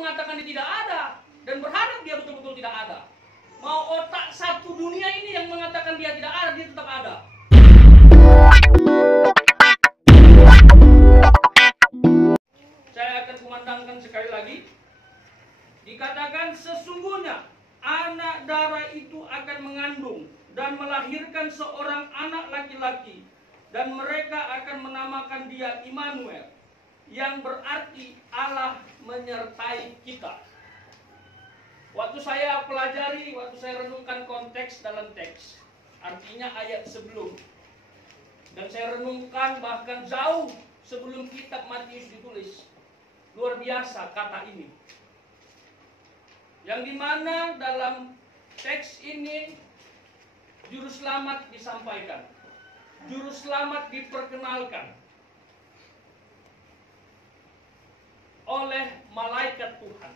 mengatakan dia tidak ada dan berharap dia betul-betul tidak ada. Mau otak satu dunia ini yang mengatakan dia tidak ada, dia tetap ada. Saya akan kumandangkan sekali lagi. Dikatakan sesungguhnya anak darah itu akan mengandung dan melahirkan seorang anak laki-laki, dan mereka akan menamakan dia Immanuel, yang berarti Allah menyertai kita. Waktu saya pelajari, waktu saya renungkan konteks dalam teks, artinya ayat sebelum, dan saya renungkan bahkan jauh sebelum kitab Matius ditulis, luar biasa kata ini. Yang dimana dalam teks ini juru selamat disampaikan, juru selamat diperkenalkan oleh malaikat Tuhan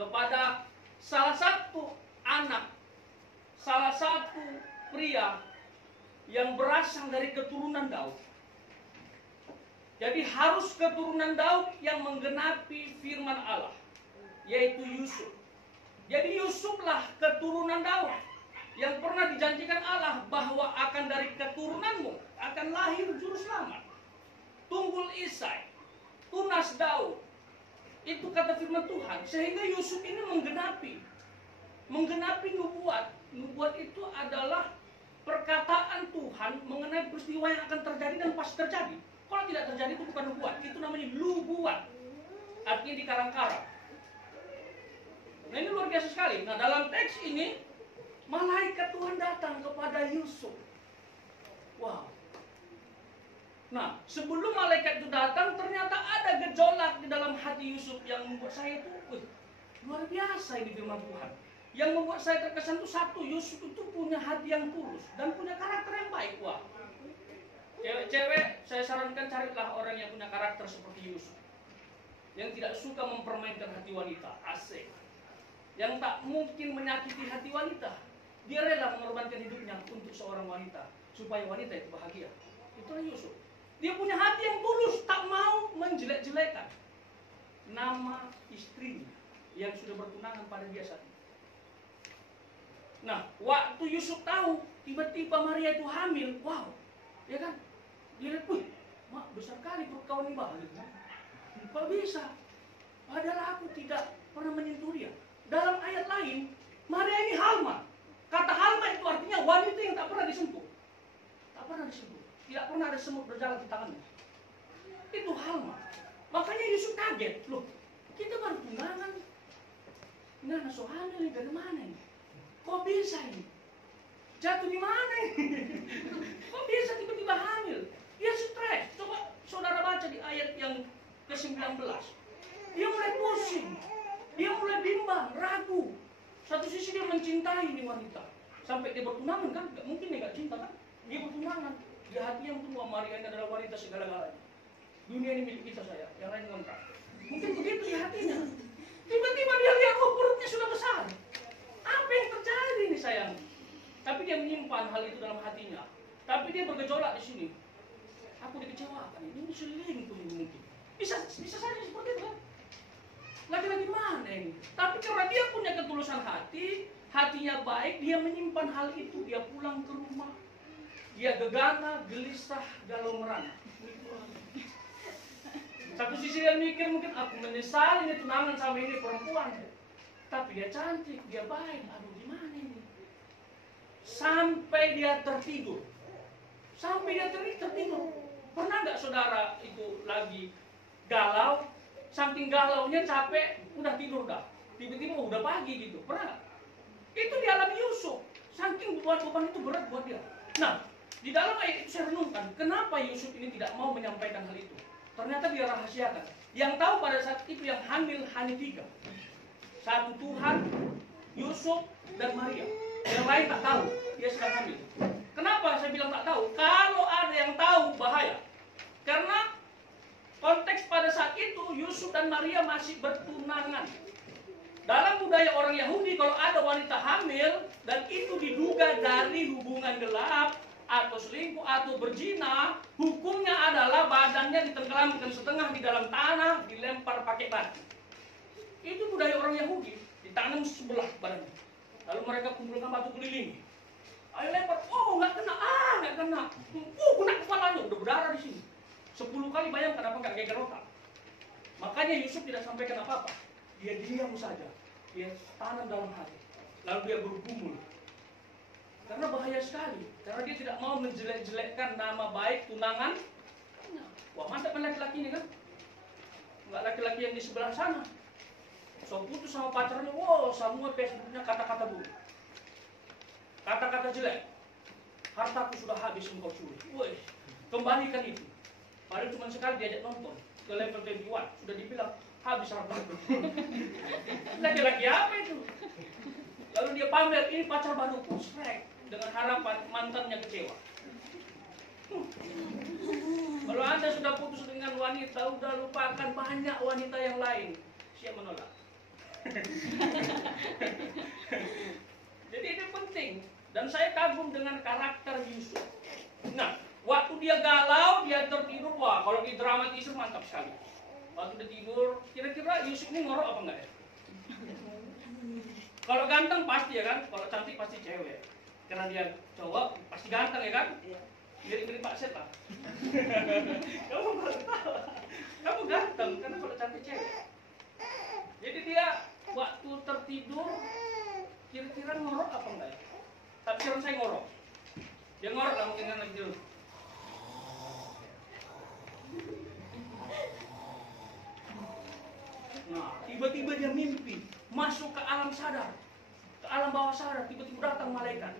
kepada salah satu anak, salah satu pria yang berasal dari keturunan Daud. Jadi harus keturunan Daud yang menggenapi firman Allah, yaitu Yusuf. Jadi Yusuflah keturunan Daud yang pernah dijanjikan Allah bahwa akan dari keturunanmu akan lahir juru selamat, tunggul Isai, tunas Daud. Itu kata firman Tuhan. Sehingga Yusuf ini menggenapi nubuat. Nubuat itu adalah perkataan Tuhan mengenai peristiwa yang akan terjadi dan pasti terjadi. Kalau tidak terjadi itu bukan nubuat, itu namanya lubuat. Artinya dikarang-karang. Nah, ini luar biasa sekali. Nah, dalam teks ini malaikat Tuhan datang kepada Yusuf. Wow. Nah, sebelum malaikat itu datang, ternyata ada gejolak di dalam hati Yusuf yang membuat saya itu, luar biasa ini firman Tuhan. Yang membuat saya terkesan itu satu, Yusuf itu punya hati yang tulus dan punya karakter yang baik. Wah, cewek-cewek saya sarankan carilah orang yang punya karakter seperti Yusuf, yang tidak suka mempermainkan hati wanita, asik, yang tak mungkin menyakiti hati wanita. Dia rela mengorbankan hidupnya untuk seorang wanita supaya wanita itu bahagia. Itulah Yusuf. Dia punya hati yang tulus, tak mau menjelek-jelekan nama istrinya yang sudah bertunangan pada dia saat itu. Nah, waktu Yusuf tahu tiba-tiba Maria itu hamil, wow, ya kan? Dia lihat, wih, mak besar kali perut kau ini, bah. Kok bisa? Padahal aku tidak pernah menyentuh dia. Dalam ayat lain, Maria ini halma. Kata halma itu artinya wanita yang tak pernah disentuh. Tak pernah disentuh. Tidak pernah ada semut berjalan di tangannya. Itu halma. Makanya Yusuf kaget. Loh, kita baru tunangan. Nah, so hamil ini dari mana ini? Kok bisa ini? Jatuh di mana ini? Kok bisa tiba-tiba hamil? Dia stres. Coba saudara baca di ayat yang ke-19. Dia mulai pusing. Dia mulai bimbang, ragu. Satu sisi dia mencintai ini wanita. Sampai dia bertunangan kan? Gak mungkin dia gak cinta kan? Dia bertunangan. Dia hati yang tua, Maria ini adalah wanita segala-galanya. Dunia ini milik kita, saya, yang lain ngontrak. Mungkin begitu di hatinya. Tiba-tiba dia lihat, oh, perutnya sudah besar. Apa yang terjadi nih sayang? Tapi dia menyimpan hal itu dalam hatinya. Tapi dia bergejolak di sini. Aku dikecewakan, ini selingkuh ini mungkin. Bisa saja seperti itu kan? Laki-laki mana ini? Tapi karena dia punya ketulusan hati, hatinya baik, dia menyimpan hal itu. Dia pulang ke rumah. Dia gegana, gelisah, galau merana. Satu sisi dia mikir mungkin aku menyesal ini tunangan sama ini perempuan. Tapi dia cantik, dia baik. Aduh, gimana ini? Sampai dia tertidur. Pernah nggak saudara itu lagi galau, saking galaunya capek, udah tidur dah. Tiba-tiba udah pagi gitu. Pernah nggak? Itu dialami Yusuf. Saking beban itu berat buat dia. Nah, di dalam ayat itu saya renungkan, kenapa Yusuf ini tidak mau menyampaikan hal itu? Ternyata dia rahasiakan. Yang tahu pada saat itu yang hamil hanya 3. Satu Tuhan, Yusuf, dan Maria. Yang lain tak tahu, dia sedang hamil. Kenapa saya bilang tak tahu? Kalau ada yang tahu, bahaya. Karena konteks pada saat itu, Yusuf dan Maria masih bertunangan. Dalam budaya orang Yahudi, kalau ada wanita hamil, dan itu diduga dari hubungan gelap, atau selingkuh atau berzina, hukumnya adalah badannya ditenggelamkan setengah di dalam tanah, dilempar pakai batu. Itu budaya orang Yahudi, ditanam sebelah badannya. Lalu mereka kumpulkan batu keliling. Ayo lempar, oh nggak kena, nggak kena. Kena kepalanya, udah berdarah di sini. 10 kali bayangkan apa nggak geger otak. Makanya Yusuf tidak sampaikan apa-apa. Dia diam saja. Dia tanam dalam hati. Lalu dia bergumul. Karena bahaya sekali. Karena dia tidak mau menjelek-jelekkan nama baik tunangan. Wah mantap kan laki-laki ini kan. Nggak laki-laki yang di sebelah sana. So putus sama pacarnya. Wow semua Facebooknya kata-kata buruk. Kata-kata jelek. Hartaku sudah habis engkau curi. Woi, kembalikan itu. Padahal cuma sekali diajak nonton. Ke level 21. Sudah dibilang habis hartaku. Laki-laki apa itu? Lalu dia pamer, ini pacar baruku, Shrek. Dengan harapan mantannya kecewa. Kalau Anda sudah putus dengan wanita, udah lupakan banyak wanita yang lain. Siap menolak. Jadi ini penting. Dan saya kagum dengan karakter Yusuf. Nah, waktu dia galau, dia tertidur. Wah, kalau di dramatisir mantap sekali. Waktu dia tidur, kira-kira Yusuf ini ngorok apa enggak ya? Kalau ganteng pasti ya kan, kalau cantik pasti cewek. Karena dia cowok pasti ganteng ya kan? Mirip-mirip Pak Set lah. Kamu ganteng karena kalau cantik cewek. Jadi dia waktu tertidur kira-kira ngorok apa enggak ya? Tapi sekarang saya ngorok. Dia ngorok lah mungkin kan lagi tidur. Nah, tiba-tiba dia mimpi, masuk ke alam sadar, ke alam bawah sadar, tiba-tiba datang malaikat.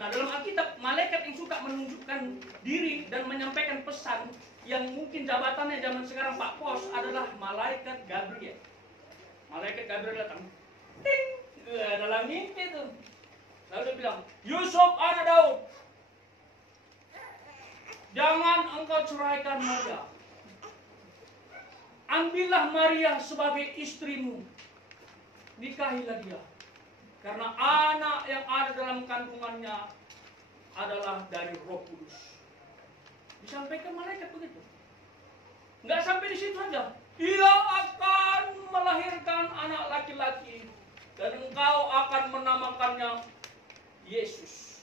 Nah, dalam Alkitab, malaikat yang suka menunjukkan diri dan menyampaikan pesan yang mungkin jabatannya zaman sekarang Pak Pos adalah malaikat Gabriel. Malaikat Gabriel datang, ting, dalam mimpi itu. Lalu dia bilang, Yusuf anak Daud, jangan engkau ceraikan Maria. Ambillah Maria sebagai istrimu, nikahilah dia, karena anak yang ada dalam kandungannya adalah dari Roh Kudus. Disampaikan malaikat begitu. Nggak sampai di situ saja. Ia akan melahirkan anak laki-laki dan engkau akan menamakannya Yesus,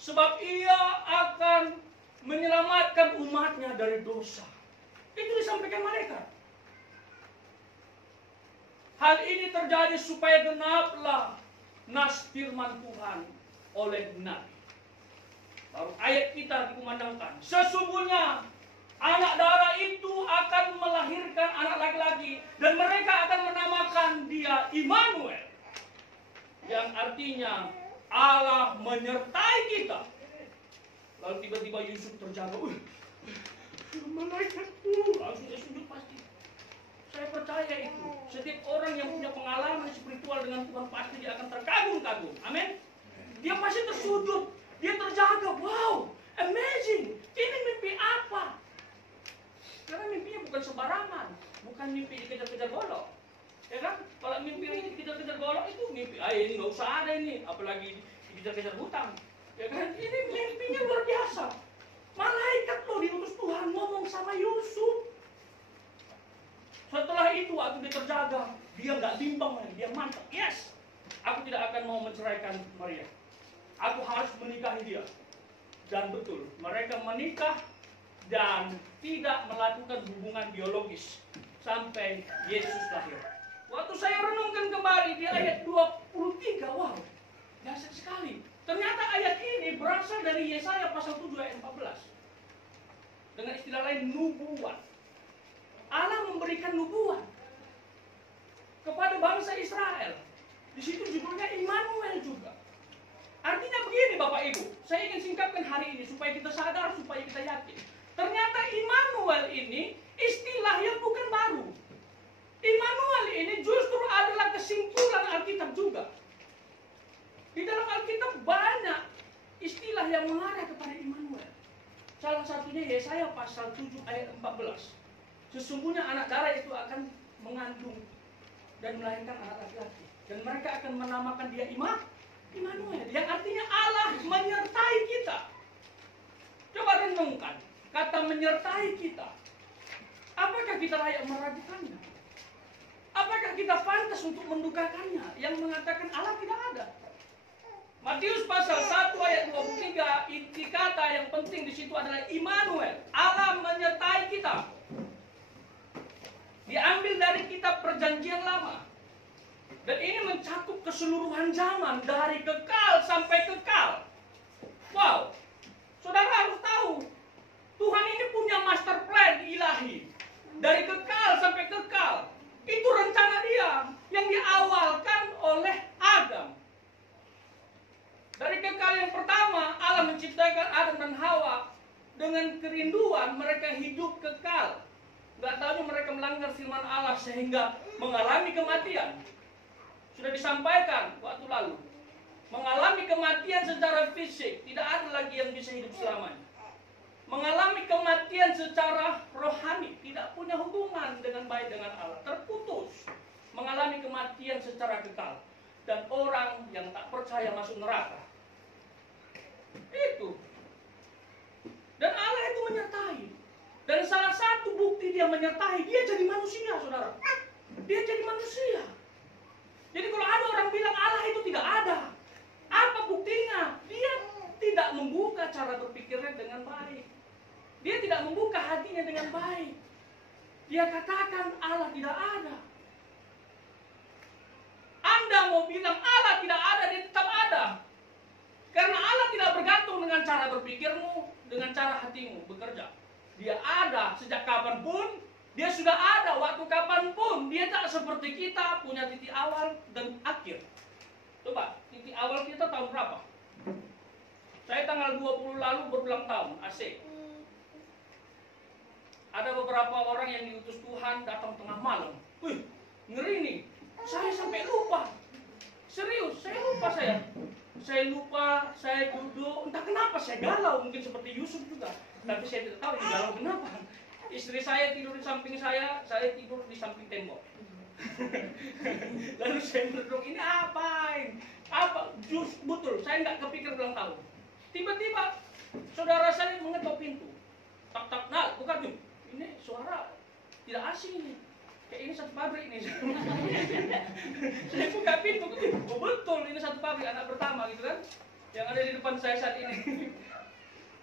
sebab ia akan menyelamatkan umatnya dari dosa. Itu disampaikan malaikat. Hal ini terjadi supaya genaplah nas firman Tuhan oleh Nabi. Baru ayat kita dikumandangkan. Sesungguhnya anak darah itu akan melahirkan anak laki-laki dan mereka akan menamakan dia Immanuel, yang artinya Allah menyertai kita. Lalu tiba-tiba Yusuf terjaga. Malaikatku, langsung dia sujud pasti. Saya percaya itu. Setiap orang yang punya pengalaman spiritual dengan Tuhan pasti dia akan terkagum-kagum. Amin. Dia pasti tersujud. Dia terjaga. Wow, amazing. Ini mimpi apa? Karena mimpinya bukan sembarangan. Bukan mimpi dikejar-kejar golok. Ya kan? Kalau mimpi dikejar-kejar golok itu mimpi. Ini nggak usah ada ini. Apalagi dikejar-kejar hutang. Ya kan? Ini mimpinya luar biasa. Malaikat loh diutus Tuhan ngomong sama Yusuf. Setelah itu waktu dia terjaga, dia nggak bimbang lagi, dia mantap. Yes, aku tidak akan mau menceraikan Maria. Aku harus menikahi dia. Dan betul, mereka menikah dan tidak melakukan hubungan biologis sampai Yesus lahir. Waktu saya renungkan kembali di ayat 23, wow, dahsyat sekali. Ternyata ayat ini berasal dari Yesaya pasal 7 ayat 14. Dengan istilah lain, nubuat. Allah memberikan nubuat kepada bangsa Israel. Di situ judulnya Immanuel juga. Artinya begini Bapak Ibu, saya ingin singkapkan hari ini supaya kita sadar, supaya kita yakin. Ternyata Immanuel ini istilah yang bukan baru. Immanuel ini justru adalah kesimpulan Alkitab juga. Di dalam Alkitab banyak istilah yang mengarah kepada Immanuel. Salah satunya Yesaya pasal 7 ayat 14. Sesungguhnya anak darah itu akan mengandung dan melahirkan anak laki-laki. Dan mereka akan menamakan dia Immanuel. Yang artinya Allah menyertai kita. Coba renungkan. Kata menyertai kita. Apakah kita layak meragukannya? Apakah kita pantas untuk mendukakannya yang mengatakan Allah tidak ada? Matius pasal 1 ayat 23, inti kata yang penting di situ adalah Immanuel. Allah menyertai kita. Diambil dari kitab Perjanjian Lama. Dan ini mencakup keseluruhan zaman dari kekal sampai kekal. Wow. Saudara harus tahu, Tuhan ini punya master plan ilahi. Dari kekal sampai kekal. Itu rencana dia yang diawalkan oleh Adam. Dari kekal yang pertama, Allah menciptakan Adam dan Hawa. Dengan kerinduan mereka hidup kekal. Gak tahunya mereka melanggar firman Allah sehingga mengalami kematian. Sudah disampaikan waktu lalu. Mengalami kematian secara fisik. Tidak ada lagi yang bisa hidup selamanya. Mengalami kematian secara rohani. Tidak punya hubungan dengan baik dengan Allah. Terputus. Mengalami kematian secara kekal. Dan orang yang tak percaya masuk neraka. Itu. Dan Allah itu menyertai. Dan salah satu bukti dia menyertai, dia jadi manusia, saudara. Dia jadi manusia. Jadi kalau ada orang bilang Allah itu tidak ada, apa buktinya? Dia tidak membuka cara berpikirnya dengan baik. Dia tidak membuka hatinya dengan baik. Dia katakan Allah tidak ada. Anda mau bilang Allah tidak ada, dia tetap ada. Karena Allah tidak bergantung dengan cara berpikirmu, dengan cara hatimu bekerja. Dia ada sejak kapanpun, dia sudah ada waktu kapanpun. Dia tak seperti kita, punya titik awal dan akhir. Coba, titik awal kita tahun berapa? Saya tanggal 20 lalu berulang tahun, asik. Ada beberapa orang yang diutus Tuhan datang tengah malam. Wih, ngeri nih. Saya sampai lupa. Serius, saya lupa saya. Saya lupa, saya duduk, entah kenapa saya galau, mungkin seperti Yusuf juga. Tapi saya tidak tahu ini galau kenapa. Istri saya tidur di samping saya tidur di samping tembok. Lalu saya berduduk, ini apain? Apa? Betul, saya nggak kepikir ulang tahun. Tiba-tiba, saudara saya mengetuk pintu. Tak, nah, bukan tuh. Ini suara tidak asing ini. Kayak ini satu pabrik nih. Saya buka pintu, oh betul ini satu pabrik anak pertama gitu kan, yang ada di depan saya saat ini.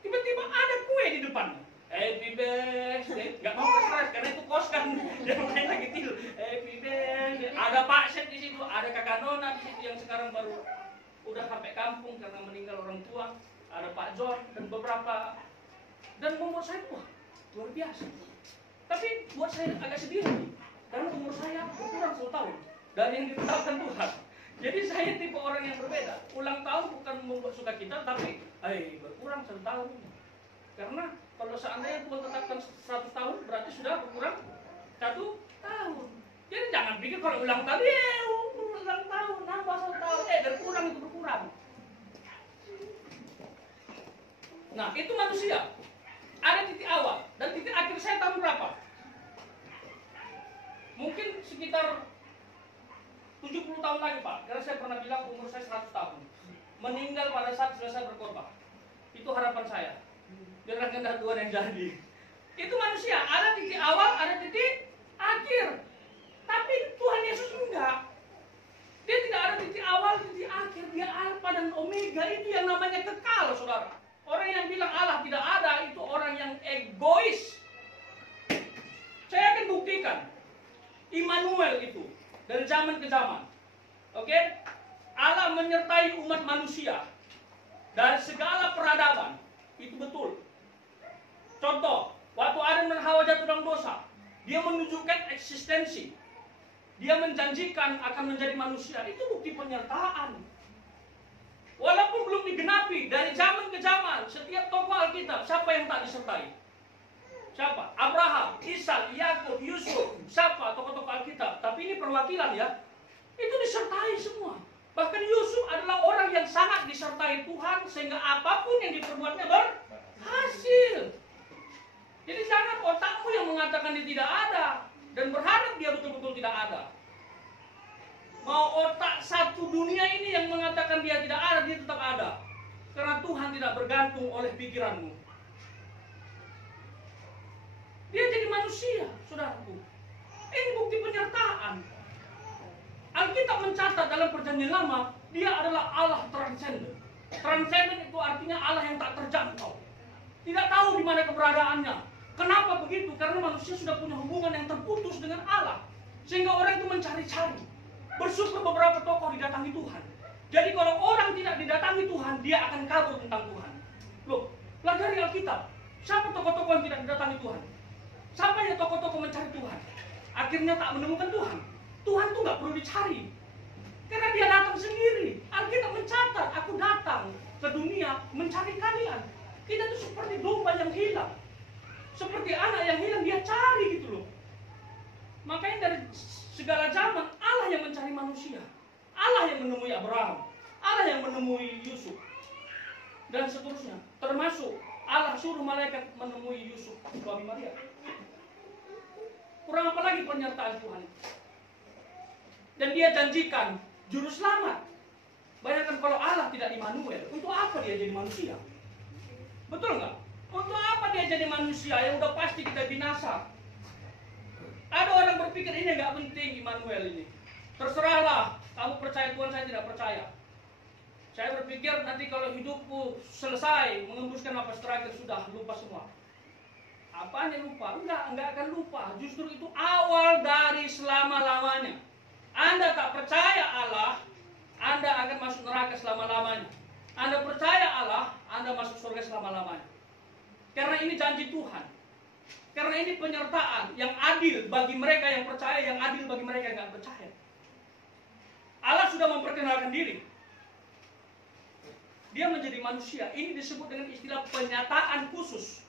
Tiba-tiba ada kue di depan. Happy birthday, nggak mau stres karena itu kos kan, yang lain lagi tidur. Happy birthday. Ada Pak Set di situ, ada Kakak Nona di situ yang sekarang baru udah sampai kampung karena meninggal orang tua. Ada Pak John dan beberapa, dan membuat saya wah luar biasa. Tapi buat saya agak sedih nih. Karena umur saya berkurang 10 tahun dari yang ditetapkan Tuhan. Jadi saya tipe orang yang berbeda. Ulang tahun bukan membuat sukacita, tapi berkurang 1 tahun. Karena kalau seandainya Tuhan tetapkan 100 tahun, berarti sudah berkurang 1 tahun. Jadi jangan pikir kalau ulang tahun, ulang tahun, nambah 1 tahun, berkurang itu berkurang. Nah, itu manusia. Ada titik awal dan titik akhir saya tahun berapa? Mungkin sekitar 70 tahun lagi Pak. Karena saya pernah bilang umur saya 100 tahun. Meninggal pada saat selesai berkorban. Itu harapan saya. Biar kehendak Tuhan yang jadi. Itu manusia. Ada titik awal, ada titik akhir. Tapi Tuhan Yesus enggak. Dia tidak ada titik awal, titik akhir. Dia Alfa dan Omega. Itu yang namanya kekal, saudara. Orang yang bilang Allah tidak ada, itu orang yang egois. Saya akan buktikan. Immanuel itu dari zaman ke zaman. Oke? Allah menyertai umat manusia dari segala peradaban. Itu betul. Contoh, waktu Adam dan Hawa jatuh dalam dosa, dia menunjukkan eksistensi. Dia menjanjikan akan menjadi manusia. Itu bukti penyertaan. Walaupun belum digenapi dari zaman ke zaman, setiap tokoh Alkitab siapa yang tak disertai? Siapa? Abraham, Ishak, Yakub, Yusuf. Siapa tokoh-tokoh Alkitab? Tapi ini perwakilan ya. Itu disertai semua. Bahkan Yusuf adalah orang yang sangat disertai Tuhan sehingga apapun yang diperbuatnya berhasil. Jadi jangan otakmu yang mengatakan dia tidak ada dan berharap dia betul-betul tidak ada. Mau otak satu dunia ini yang mengatakan dia tidak ada, dia tetap ada. Karena Tuhan tidak bergantung oleh pikiranmu. Dia jadi manusia, saudaraku. Ini bukti penyertaan. Alkitab mencatat dalam Perjanjian Lama, dia adalah Allah transenden. Transenden itu artinya Allah yang tak terjangkau. Tidak tahu di mana keberadaannya. Kenapa begitu? Karena manusia sudah punya hubungan yang terputus dengan Allah. Sehingga orang itu mencari-cari. Bersyukur beberapa tokoh didatangi Tuhan. Jadi kalau orang tidak didatangi Tuhan, dia akan kabur tentang Tuhan. Loh, pelajari Alkitab. Siapa tokoh-tokoh yang tidak didatangi Tuhan? Siapa yang tokoh-tokoh mencari Tuhan? Akhirnya tak menemukan Tuhan. Tuhan tuh nggak perlu dicari. Karena dia datang sendiri. Alkitab mencatat, aku datang ke dunia mencari kalian. Kita tuh seperti domba yang hilang. Seperti anak yang hilang, dia cari gitu loh. Makanya dari segala zaman, Allah yang mencari manusia. Allah yang menemui Abraham. Allah yang menemui Yusuf. Dan seterusnya. Termasuk Allah suruh malaikat menemui Yusuf, suami Maria. Kurang apa lagi penyertaan Tuhan? Dan dia janjikan juru selamat. Bayangkan kalau Allah tidak Immanuel, untuk apa dia jadi manusia? Betul nggak? Untuk apa dia jadi manusia yang udah pasti kita binasa? Ada orang berpikir ini nggak penting Immanuel ini. Terserahlah, kamu percaya Tuhan, saya tidak percaya. Saya berpikir nanti kalau hidupku selesai, mengembuskan napas terakhir, sudah lupa semua. Apanya lupa? Enggak akan lupa. Justru itu awal dari selama-lamanya. Anda tak percaya Allah, Anda akan masuk neraka selama-lamanya. Anda percaya Allah, Anda masuk surga selama-lamanya. Karena ini janji Tuhan. Karena ini penyertaan yang adil bagi mereka yang percaya, yang adil bagi mereka yang tidak percaya. Allah sudah memperkenalkan diri. Dia menjadi manusia. Ini disebut dengan istilah penyataan khusus.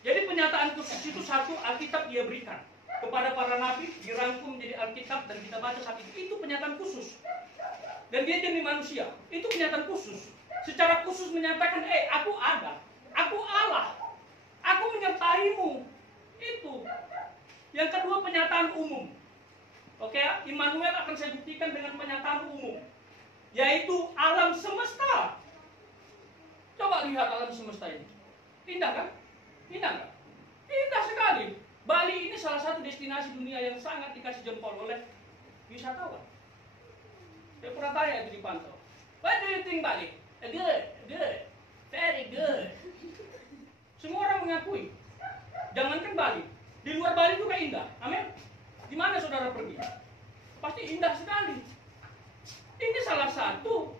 Jadi penyataan khusus itu satu, Alkitab dia berikan kepada para nabi, dirangkum menjadi Alkitab dan kita baca saat itu. Itu penyataan khusus. Dan dia jadi manusia. Itu penyataan khusus. Secara khusus menyatakan, aku ada. Aku Allah. Aku menyertaimu. Itu. Yang kedua penyataan umum. Oke, Immanuel akan saya buktikan dengan penyataan umum. Yaitu alam semesta. Coba lihat alam semesta ini. Indah kan? Indah nggak? Indah sekali. Bali ini salah satu destinasi dunia yang sangat dikasih jempol oleh wisatawan. Saya pernah tanya itu di pantau. What do you think Bali? Good, very good. Semua orang mengakui. Jangankan Bali, di luar Bali juga indah. Amin. Di mana saudara pergi? Pasti indah sekali. Ini salah satu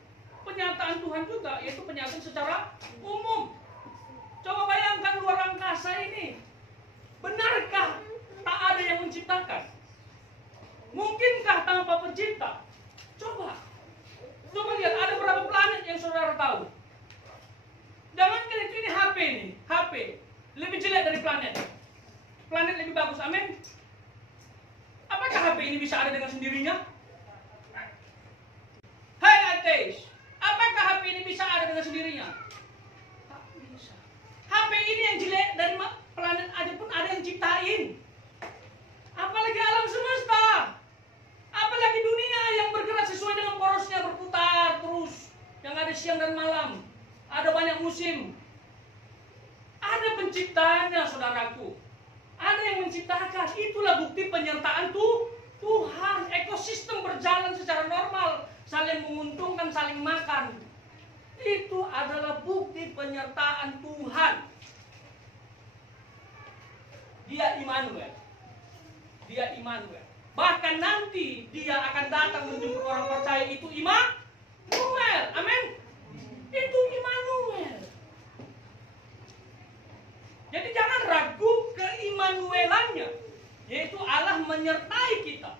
penyataan Tuhan juga, yaitu penyataan secara umum. Coba bayangkan luar angkasa ini. Benarkah tak ada yang menciptakan? Mungkinkah tanpa pencipta? Coba lihat, ada berapa planet yang saudara tahu? Jangan kira ini HP nih. HP lebih jelek dari planet. Planet lebih bagus, amin. Apakah HP ini bisa ada dengan sendirinya? Hai ateis, apakah HP ini bisa ada dengan sendirinya? Tak bisa. HP ini yang jelek dari planet aja pun ada yang ciptain. Apalagi alam semesta. Apalagi dunia yang bergerak sesuai dengan porosnya, berputar terus. Yang ada siang dan malam. Ada banyak musim. Ada penciptaannya, saudaraku. Ada yang menciptakan. Itulah bukti penyertaan Tuhan. Ekosistem berjalan secara normal. Saling menguntungkan, saling makan. Itu adalah bukti penyertaan Tuhan. Dia Immanuel. Dia Immanuel. Bahkan nanti dia akan datang menjemput orang percaya, itu Immanuel. Amin. Itu Immanuel. Jadi jangan ragu keimmanuelannya, yaitu Allah menyertai kita.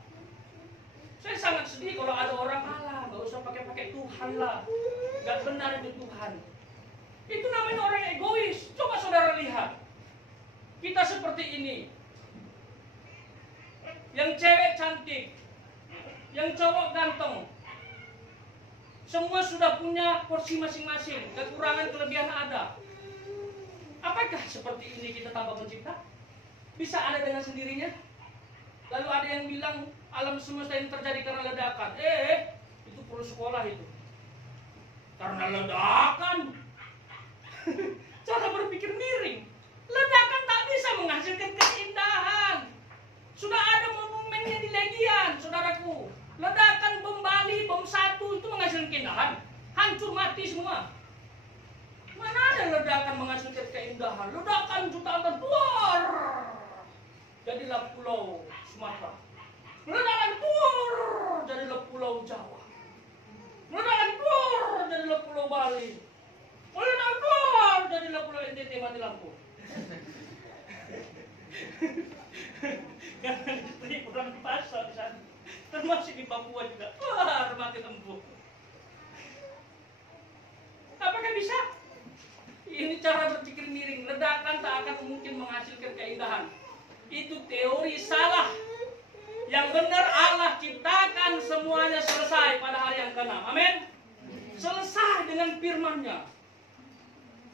Saya sangat sedih kalau ada orang Allah, gak usah pakai Tuhan lah, gak benar itu Tuhan. Itu namanya orang egois. Coba saudara lihat, kita seperti ini. Yang cewek cantik, yang cowok ganteng, semua sudah punya porsi masing-masing. Kekurangan kelebihan ada. Apakah seperti ini kita tanpa pencipta? Bisa ada dengan sendirinya? Lalu ada yang bilang alam semesta ini terjadi karena ledakan. Itu perlu sekolah itu. Karena ledakan. Cara berpikir miring. Ledakan tak bisa menghasilkan keindahan. Sudah ada monumennya di Legian, saudaraku. Ledakan mati semua. Mana ada ledakan menghasilkan keindahan? Ledakan jutaan ton, tuar. Jadilah pulau Sumatera. Ledakan tuar, jadilah pulau Jawa. Ledakan tuar, jadilah pulau Bali. Ledakan tuar, jadilah pulau NTT mati lampu. Karena istri kurang di pasar di sana. Termasuk di Papua juga. Wah, mati lampu. Apakah bisa? Ini cara berpikir miring. Ledakan tak akan mungkin menghasilkan keindahan. Itu teori salah. Yang benar Allah ciptakan semuanya selesai pada hari yang ke-6. Amin. Selesai dengan firman-Nya.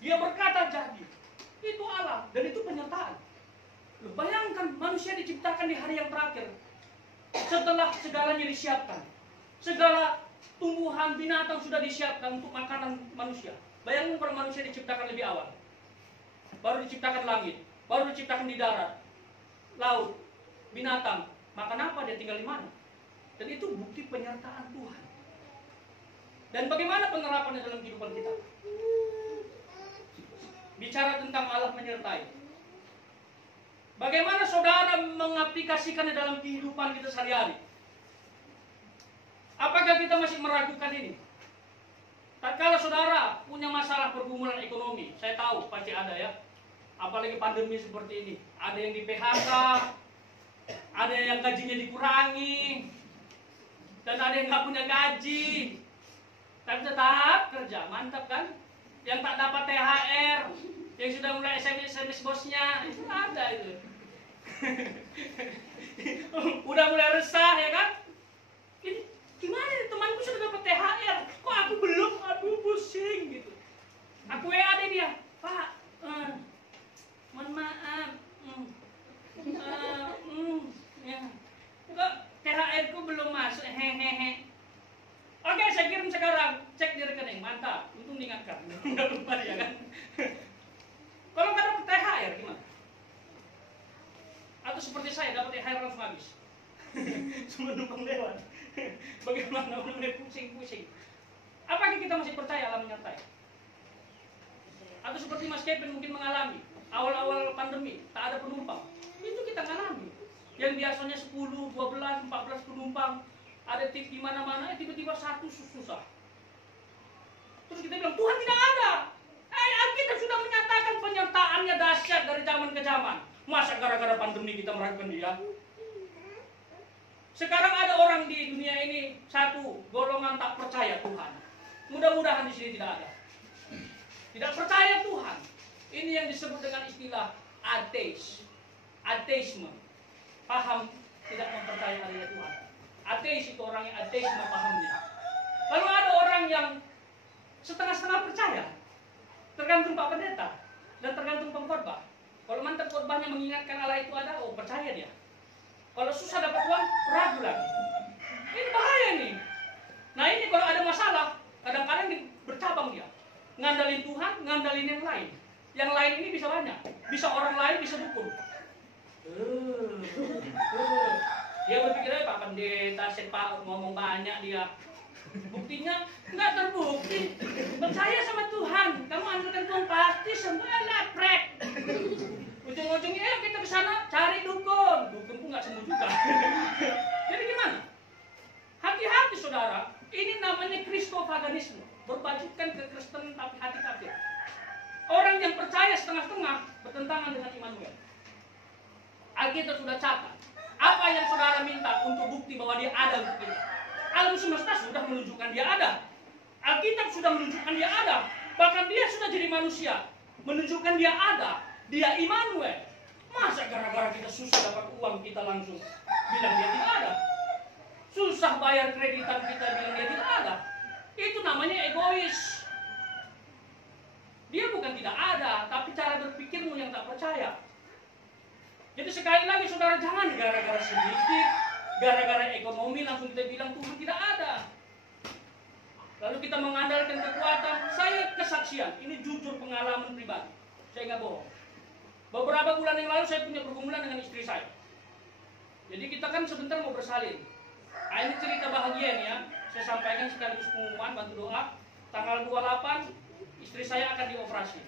Dia berkata jadi. Itu Allah dan itu penyertaan. Bayangkan manusia diciptakan di hari yang terakhir. Setelah segalanya disiapkan. Segala tumbuhan binatang sudah disiapkan untuk makanan manusia. Bayangkan kalau manusia diciptakan lebih awal. Baru diciptakan langit, baru diciptakan di darat, laut, binatang. Makan apa, dia tinggal di mana? Dan itu bukti penyertaan Tuhan. Dan bagaimana penerapannya dalam kehidupan kita? Bicara tentang Allah menyertai. Bagaimana saudara mengaplikasikannya dalam kehidupan kita sehari-hari? Apakah kita masih meragukan ini? Tatkala saudara punya masalah pergumulan ekonomi, saya tahu pasti ada ya. Apalagi pandemi seperti ini. Ada yang di PHK, ada yang gajinya dikurangi, dan ada yang nggak punya gaji, tapi tetap kerja, mantap kan? Yang tak dapat THR, yang sudah mulai SMS bosnya, itu ada itu. Udah mulai resah ya kan? Ini gimana nih, temanku sudah dapat THR, kok aku belum? Aduh pusing gitu. Aku WA deh dia, Pak, mohon maaf, ya. Kok THR ku belum masuk, hehehe. Oke, saya kirim sekarang, cek di rekening, mantap. Untung diingatkan, nggak lupa dia kan. Kalau nggak dapat THR gimana? Atau seperti saya dapat THR langsung habis, cuma numpang lewat. Bagaimana mulai pusing-pusing? Apakah kita masih percaya Allah menyertai? Atau seperti Mas Kevin mungkin mengalami awal-awal pandemi tak ada penumpang, itu kita mengalami. Yang biasanya 10, 12, 14 penumpang, ada tip di mana-mana, tiba-tiba satu susah. Terus kita bilang Tuhan tidak ada. Alkitab sudah menyatakan penyertaannya dahsyat dari zaman ke zaman. Masa gara-gara pandemi kita meragukan Dia? Sekarang ada orang di dunia ini satu golongan tak percaya Tuhan. Mudah-mudahan di sini tidak ada. Tidak percaya Tuhan. Ini yang disebut dengan istilah ateis. Ateisme. Paham tidak mempercayai adanya Tuhan. Ateis itu orang yang ateisme pahamnya. Lalu ada orang yang setengah-setengah percaya. Tergantung Pak Pendeta dan tergantung pengkhotbah. Kalau mantap khotbahnya mengingatkan Allah itu ada, oh percaya dia. Kalau susah dapat uang, ragu lagi. Ini bahaya nih. Nah ini kalau ada masalah, kadang-kadang bercabang dia. Ngandalin Tuhan, ngandalin yang lain. Yang lain ini bisa banyak. Bisa orang lain, bisa dukun. Dia berpikir, Pak Pendeta, Pak ngomong banyak dia. Buktinya nggak terbukti. Percaya sama Tuhan. Kamu andalkan Tuhan pasti semua leprek. Ujung-ujungnya kita ke sana cari dukun. Dukun pun nggak sembuh juga. Jadi gimana? Hati-hati saudara. Ini namanya Kristopaganisme. Berbajukan kekristenan tapi hati kafir. Orang yang percaya setengah-setengah bertentangan dengan Immanuel. Alkitab sudah catat. Apa yang saudara minta untuk bukti bahwa Dia ada untuk kita? Alam semesta sudah menunjukkan Dia ada. Alkitab sudah menunjukkan Dia ada. Bahkan Dia sudah jadi manusia, menunjukkan Dia ada. Dia Immanuel. Masa gara-gara kita susah dapat uang kita langsung bilang Dia tidak ada? Susah bayar kreditan kita bilang Dia tidak ada? Itu namanya egois. Dia bukan tidak ada, tapi cara berpikirmu yang tak percaya. Jadi sekali lagi saudara, jangan gara-gara sedikit, gara-gara ekonomi langsung kita bilang Tuhan tidak ada. Lalu kita mengandalkan kekuatan. Saya kesaksian, ini jujur pengalaman pribadi. Saya nggak bohong. Beberapa bulan yang lalu saya punya pergumulan dengan istri saya. Jadi kita kan sebentar mau bersalin. Ini cerita bahagia nih ya. Saya sampaikan sekaligus pengumuman, bantu doa. tanggal 28 istri saya akan dioperasi.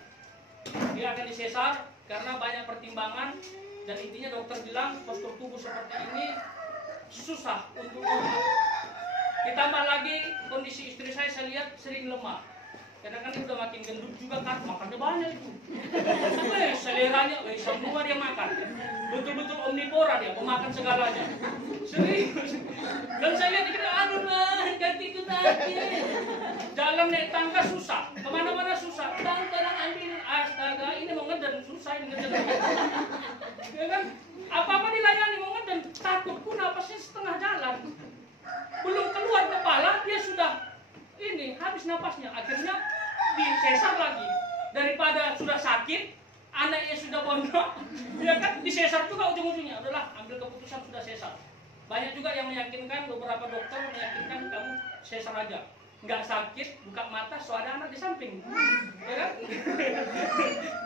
Dia akan disesar karena banyak pertimbangan, dan intinya dokter bilang postur tubuh seperti ini susah untuk normal. Ditambah lagi kondisi istri saya lihat sering lemah. Karena kan dia udah makin gendut juga kan, makannya banyak itu. Seleranya, semua dia makan. Betul-betul omnivora dia, memakan segalanya. Serius. Dan saya lihat dia, aduh lah, gantiku tadi. Jalan naik tangga susah, kemana-mana susah. Kadang ambil, astaga, ini mau ngeden, susah ini ngeden. Ya kan? Apa-apa dilayani mau ngeden, takut pun napasnya setengah jalan. Belum keluar kepala, dia sudah ini habis napasnya, akhirnya disesar lagi. Daripada sudah sakit, anaknya sudah pondok, dia kan disesar juga ujung-ujungnya. Udahlah, ambil keputusan sudah sesar. Banyak juga yang meyakinkan, beberapa dokter meyakinkan kamu sesar aja, nggak sakit, buka mata, so ada anak di samping, ya kan?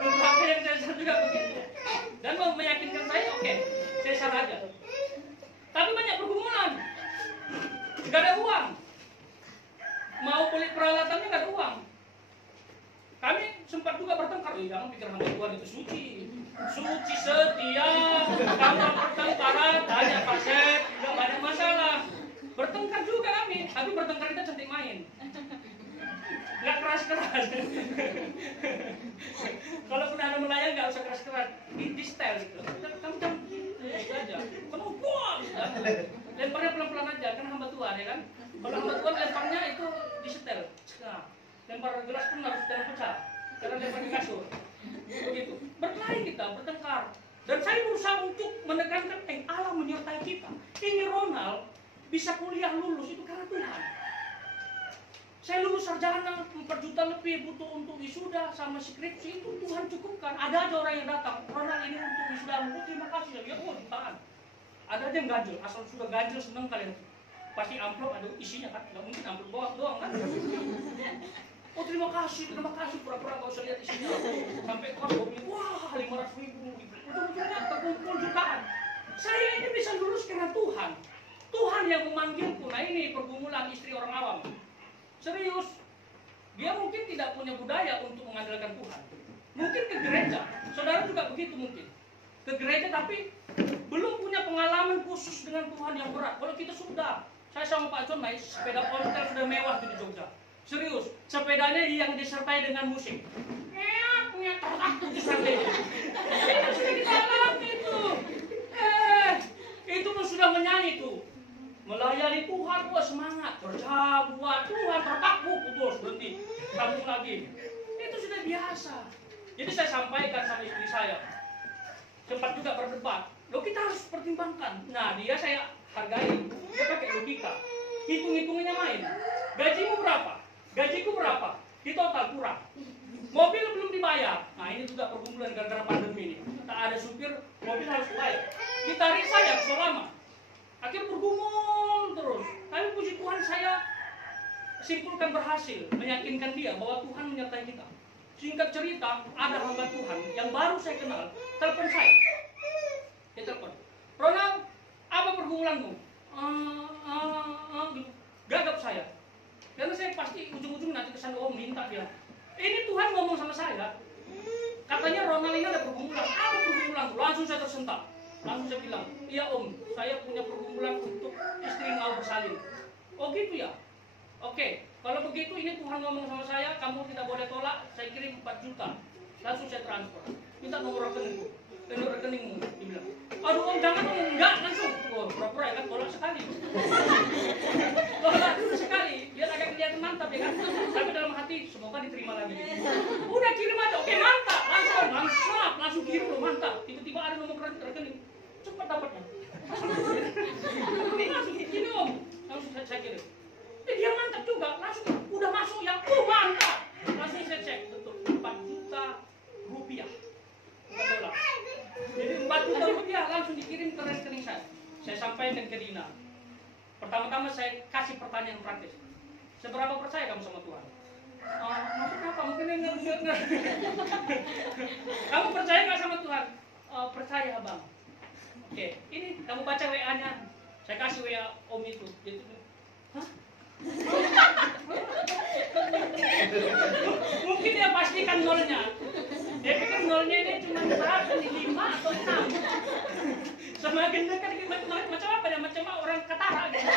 Beberapa yang sesar juga begitu, dan mau meyakinkan saya, oke, sesar aja. Tapi banyak pergumulan, nggak ada uang. Mau beli peralatannya nggak ada uang. Kami sempat juga bertengkar, jangan pikir hamba Tuhan itu suci setia, tanpa pertengkaran, hanya pasien, nggak banyak masalah. Bertengkar juga kami, tapi bertengkar kita cantik main, nggak keras-keras. Kalau pun ada melayang nggak usah keras-keras, di style gitu. Kamu jangan gitu aja, kamu buang, lemparnya pelan-pelan aja, kan hamba Tuhan ya kan. Kalau hamba Tuhan lemparnya itu di setel, nah, lempar gelas pun harus setel pecah, karena lempar di kasur. Begitu, berkelahi kita, bertengkar. Dan saya berusaha untuk menekankan, Allah menyertai kita. Ini Ronald bisa kuliah lulus itu karena Tuhan. Saya lulus sarjana 4 juta lebih butuh untuk wisuda sama skripsi, itu Tuhan cukupkan. Ada aja orang yang datang, Ronald ini untuk wisuda, terima kasih ya, oh jutaan. Ada aja yang ganjil, asal sudah ganjil senang kalian. Pasti amplop ada isinya kan, nggak mungkin amplop bawah doang kan. Oh terima kasih, pura-pura gak usah lihat isinya. Sampai kau bilang, wah 500.000, ujung-ujungnya terkumpul jutaan. Saya ini bisa lulus karena Tuhan. Tuhan yang memanggilku. Nah ini pergumulan istri orang awam. Serius, dia mungkin tidak punya budaya untuk mengandalkan Tuhan. Mungkin ke gereja, saudara juga begitu mungkin. Ke gereja tapi belum punya pengalaman khusus dengan Tuhan yang berat. Kalau kita sudah, saya sama Pak John naik sepeda Pontiac sudah mewah di Jogja. Serius, sepedanya yang disertai dengan musik. Itu sudah kita alami itu. Itu pun sudah menyanyi tuh. Melayani Tuhan, wah semangat, kerja buat Tuhan, tertakbu, putus, berhenti, sambung lagi. Itu sudah biasa. Jadi saya sampaikan sama istri saya. Sempat juga berdebat. Loh kita harus pertimbangkan. Nah dia saya hargai, dia pakai logika. Hitung-hitungannya main. Gajimu berapa? Gajiku berapa? Di total kurang. Mobil belum dibayar. Nah ini juga pergumulan gara-gara pandemi ini. Tak ada supir, mobil harus dibayar. Ditarik saya selama. Akhirnya bergumul terus. Tapi puji Tuhan saya simpulkan berhasil meyakinkan dia bahwa Tuhan menyertai kita. Singkat cerita, ada hamba Tuhan yang baru saya kenal, telepon saya. Dia telepon, Ronald, apa pergumulanmu? Gagap saya. Karena saya pasti ujung-ujung nanti kesan minta dia. Ini Tuhan ngomong sama saya. Katanya Ronald ini ada pergumulan. Apa pergumulan? Langsung saya tersentak. Langsung saya bilang, iya Om, saya punya pergumulan untuk istri mau bersalin. Oh gitu ya? Oke, kalau begitu ini Tuhan ngomong sama saya, kamu tidak boleh tolak, saya kirim 4 juta. Langsung saya transfer. Minta nomor rekeningku. Nomor rekeningmu, dia bilang. Aduh Om, jangan Om, enggak langsung. Oh, pura-pura ya kan, tolak sekali. Tolak sekali, dia agak kelihatan mantap ya kan. Tapi dalam hati, semoga diterima lagi. Udah kirim aja, oke mantap, langsung kirim loh, mantap. Tiba-tiba ada nomor rekening, cepat dapatnya. Langsung gini Om, langsung saya kirim. Dia mantap juga, langsung udah masuk ya, mantap. Langsung saya cek, betul 4 juta rupiah. $4. Jadi 4 juta rupiah langsung dikirim ke rekening saya. Saya sampaikan ke Dina. Pertama-tama saya kasih pertanyaan praktis. Seberapa percaya kamu sama Tuhan? Maksudnya apa? Mungkin enggak. Kamu percaya nggak sama Tuhan? Percaya Abang. Oke, ini kamu baca WA-nya. Saya kasih WA Om itu. Hah? Mungkin dia pastikan nolnya. Dia pikir nolnya ini cuma berapa nih, 5 atau 6. Semakin dekat macam apa ya, macam orang Katara gitu.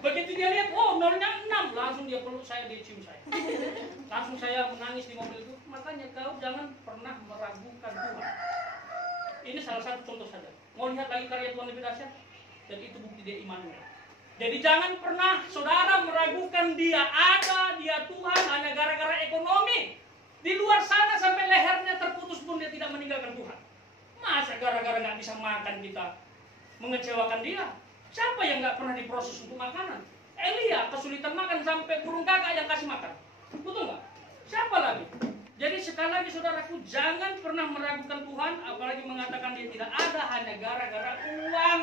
Begitu dia lihat, oh nolnya 6, langsung dia peluk saya, dia cium saya. Langsung saya menangis di mobil itu. Makanya kau jangan pernah meragukan Tuhan. Ini salah satu contoh saja. Mau lihat lagi karya Tuhan lebih dahsyat? Dan itu bukti dia Immanuel. Jadi jangan pernah saudara meragukan dia ada, dia Tuhan hanya gara-gara ekonomi. Di luar sana sampai lehernya terputus pun dia tidak meninggalkan Tuhan. Masa gara-gara nggak bisa makan kita mengecewakan dia? Siapa yang nggak pernah diproses untuk makanan? Elia kesulitan makan sampai burung gagak yang kasih makan. Betul nggak? Siapa lagi? Jadi sekali lagi saudaraku, jangan pernah meragukan Tuhan, apalagi mengatakan dia tidak ada hanya gara-gara uang.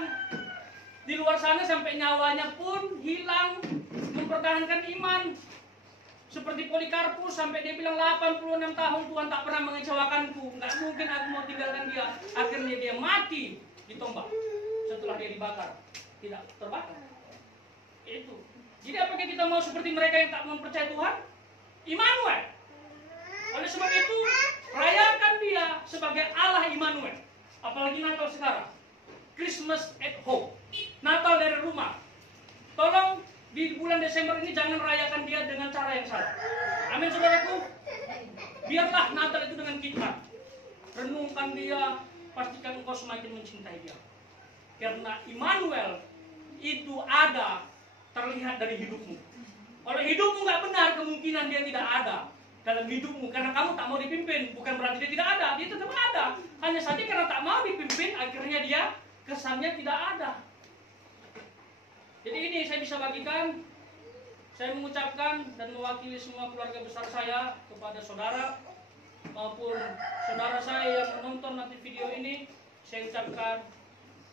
Di luar sana sampai nyawanya pun hilang mempertahankan iman. Seperti Polikarpus sampai dia bilang 86 tahun Tuhan tak pernah mengecewakanku. Nggak mungkin aku mau tinggalkan dia. Akhirnya dia mati ditombak. Setelah dia dibakar. Tidak terbakar. Itu. Jadi apakah kita mau seperti mereka yang tak mempercayai Tuhan? Immanuel. Oleh sebab itu, rayakan dia sebagai Allah Immanuel. Apalagi Natal sekarang. Christmas at home. Natal dari rumah. Tolong di bulan Desember ini jangan rayakan dia dengan cara yang salah. Amin saudaraku. Biarlah Natal itu dengan kita. Renungkan dia, pastikan engkau semakin mencintai dia. Karena Immanuel itu ada, terlihat dari hidupmu. Kalau hidupmu nggak benar, kemungkinan dia tidak ada dalam hidupmu. Karena kamu tak mau dipimpin, bukan berarti dia tidak ada. Dia tetap ada. Hanya saja karena tak mau dipimpin, akhirnya dia kesannya tidak ada. Jadi ini saya bisa bagikan. Saya mengucapkan dan mewakili semua keluarga besar saya kepada saudara maupun saudara saya yang menonton nanti video ini. Saya ucapkan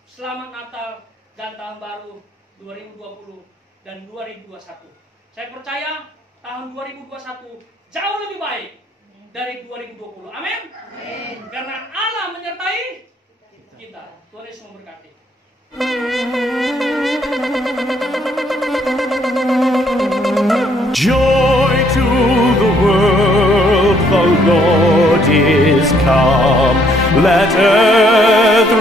selamat Natal dan Tahun Baru 2020 dan 2021. Saya percaya tahun 2021 jauh lebih baik dari 2020. Amin. Karena Allah menyertai kita. Tuhan Yesus memberkati. Joy to the world, the Lord is come. Let earth